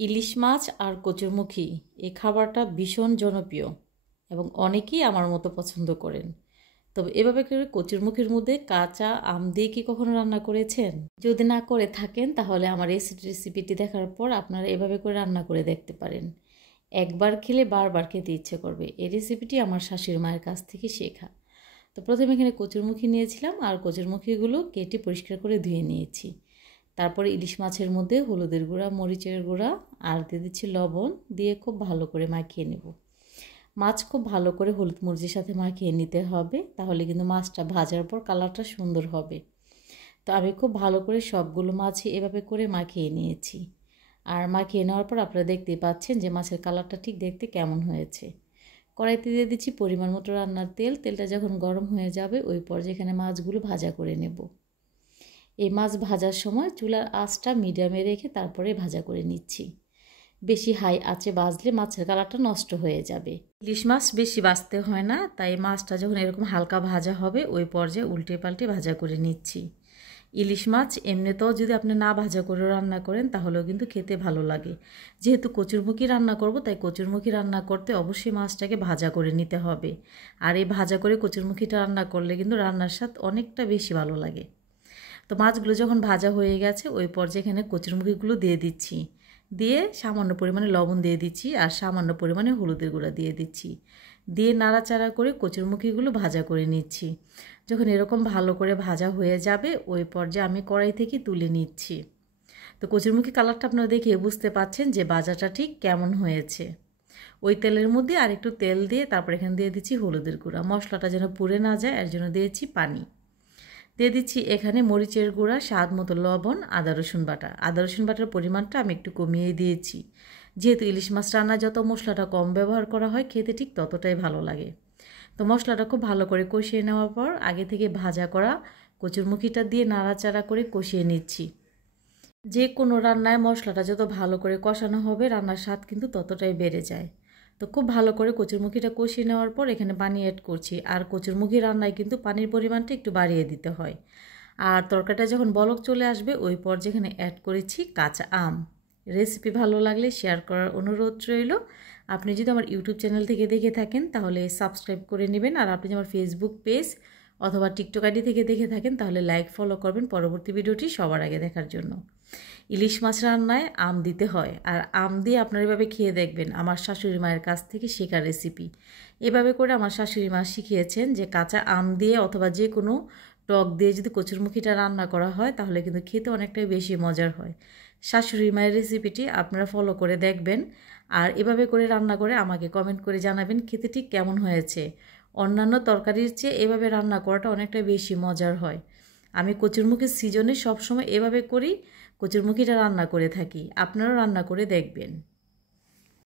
ইলিশ মাছ আর কচুরমুখী এই খাবারটা ভীষণ জনপ্রিয় এবং অনেকেই আমার মতো পছন্দ করেন। তবে এভাবে করে কচুরমুখীর মধ্যে কাঁচা আম দিয়ে কি কখনো রান্না করেছেন? যদি না করে থাকেন তাহলে আমার এই রেসিপিটি দেখার পর আপনারা এভাবে করে রান্না করে দেখতে পারেন। একবার খেলে বারবার খেতে ইচ্ছে করবে। এই রেসিপিটি আমার শাশুড়ি মায়ের কাছ থেকে শেখা। তো প্রথমে এখানে কচুরমুখী নিয়েছিলাম আর কচুরমুখীগুলো কেটে পরিষ্কার করে ধুয়ে নিয়েছি। তারপরে ইলিশ মাছের মধ্যে হলুদের গুঁড়া, মরিচের গুঁড়া আর দিয়ে দিচ্ছি লবণ, দিয়ে খুব ভালো করে মাখিয়ে নেব। মাছ খুব ভালো করে হলুদ মরিচের সাথে মাখিয়ে নিতে হবে, তাহলে কিন্তু মাছটা ভাজার পর কালারটা সুন্দর হবে। তো আমি খুব ভালো করে সবগুলো মাছই এভাবে করে মাখিয়ে নিয়েছি। আর মাখিয়ে নেওয়ার পর আপনারা দেখতেই পাচ্ছেন যে মাছের কালারটা ঠিক দেখতে কেমন হয়েছে। কড়াইতে দিয়ে দিচ্ছি পরিমাণ মতো রান্নার তেল। তেলটা যখন গরম হয়ে যাবে ওই পর্যায়ে এখানে মাছগুলো ভাজা করে নেব। এই মাছ ভাজার সময় চুলার আঁচটা মিডিয়ামে রেখে তারপরে ভাজা করে নিচ্ছি। বেশি হাই আঁচে ভাজলে মাছের কালারটা নষ্ট হয়ে যাবে। ইলিশ মাছ বেশি ভাজতে হয় না, তাই মাছটা যখন এরকম হালকা ভাজা হবে ওই পর্যায়ে উল্টে পাল্টে ভাজা করে নিচ্ছি। ইলিশ মাছ এমনিতেও যদি আপনি না ভাজা করে রান্না করেন তাহলেও কিন্তু খেতে ভালো লাগে। যেহেতু কচুরমুখী রান্না করব তাই কচুরমুখী রান্না করতে অবশ্যই মাছটাকে ভাজা করে নিতে হবে। আর এই ভাজা করে কচুরমুখীটা রান্না করলে কিন্তু রান্নার স্বাদ অনেকটা বেশি ভালো লাগে। তো মাছগুলো যখন ভাজা হয়ে গেছে ওই পর্যায়ে এখানে কচুরমুখীগুলো দিয়ে দিচ্ছি। দিয়ে সামান্য পরিমাণে লবণ দিয়ে দিচ্ছি আর সামান্য পরিমাণে হলুদের গুঁড়া দিয়ে দিচ্ছি। দিয়ে নাড়াচাড়া করে কচুরমুখীগুলো ভাজা করে নিচ্ছি। যখন এরকম ভালো করে ভাজা হয়ে যাবে ওই পর্যায়ে আমি কড়াই থেকে তুলে নিচ্ছি। তো কচুরমুখী কালারটা আপনারা দেখে বুঝতে পাচ্ছেন যে ভাজাটা ঠিক কেমন হয়েছে। ওই তেলের মধ্যে আর একটু তেল দিয়ে তারপর এখানে দিয়ে দিচ্ছি হলুদের গুঁড়া। মশলাটা যেন পুড়ে না যায় এর জন্য দিয়েছি পানি। দিয়ে দিচ্ছি এখানে মরিচের গুঁড়া, স্বাদ মতো লবণ, আদা রসুন বাটা। আদা রসুন বাটার পরিমাণটা আমি একটু কমিয়ে দিয়েছি। যেহেতু ইলিশ মাছ রান্না যত মশলাটা কম ব্যবহার করা হয় খেতে ঠিক ততটাই ভালো লাগে। তো মশলাটা খুব ভালো করে কষিয়ে নেওয়ার পর আগে থেকে ভাজা করা কচুরমুখীটা দিয়ে নাড়াচাড়া করে কষিয়ে নিচ্ছি। যে কোনো রান্নায় মশলাটা যত ভালো করে কষানো হবে রান্নার স্বাদ কিন্তু ততটাই বেড়ে যায়। তো খুব ভালো করে কচুরমুখীটা কষিয়ে নেওয়ার পর এখানে পানি অ্যাড করছি। আর কচুরমুখী রান্নায় কিন্তু পানির পরিমাণটা একটু বাড়িয়ে দিতে হয়। আর তরকারিটা যখন বলক চলে আসবে ওই পর্যায়ে এখানে অ্যাড করেছি কাঁচা আম। রেসিপি ভালো লাগলে শেয়ার করার অনুরোধ রইল। আপনি যদি আমার ইউটিউব চ্যানেল থেকে দেখে থাকেন তাহলে সাবস্ক্রাইব করে নেবেন। আর আপনি যদি আমার ফেসবুক পেজ অথবা টিকটক আইডি থেকে দেখে থাকেন তাহলে লাইক ফলো করবেন পরবর্তী ভিডিওটি সবার আগে দেখার জন্য। ইলিশ মাছ রান্নায় আম দিতে হয়, আর আম দিয়ে আপনারা এভাবে খেয়ে দেখবেন। আমার শাশুড়ি মায়ের কাছ থেকে শেখা রেসিপি। এভাবে করে আমার শাশুড়ি মা শিখিয়েছেন যে কাঁচা আম দিয়ে অথবা যে কোনো টক দিয়ে যদি কচুরমুখীটা রান্না করা হয় তাহলে কিন্তু খেতে অনেকটাই বেশি মজার হয়। শাশুড়ি মায়ের রেসিপিটি আপনারা ফলো করে দেখবেন আর এভাবে করে রান্না করে আমাকে কমেন্ট করে জানাবেন খেতে ঠিক কেমন হয়েছে। অন্যান্য তরকারির চেয়ে এভাবে রান্না করাটা অনেকটা বেশি মজার হয়। আমি কচুরমুখীর সিজনে সবসময় এভাবে করেই কচুরমুখীটা রান্না করে থাকি। আপনারাও রান্না করে দেখবেন।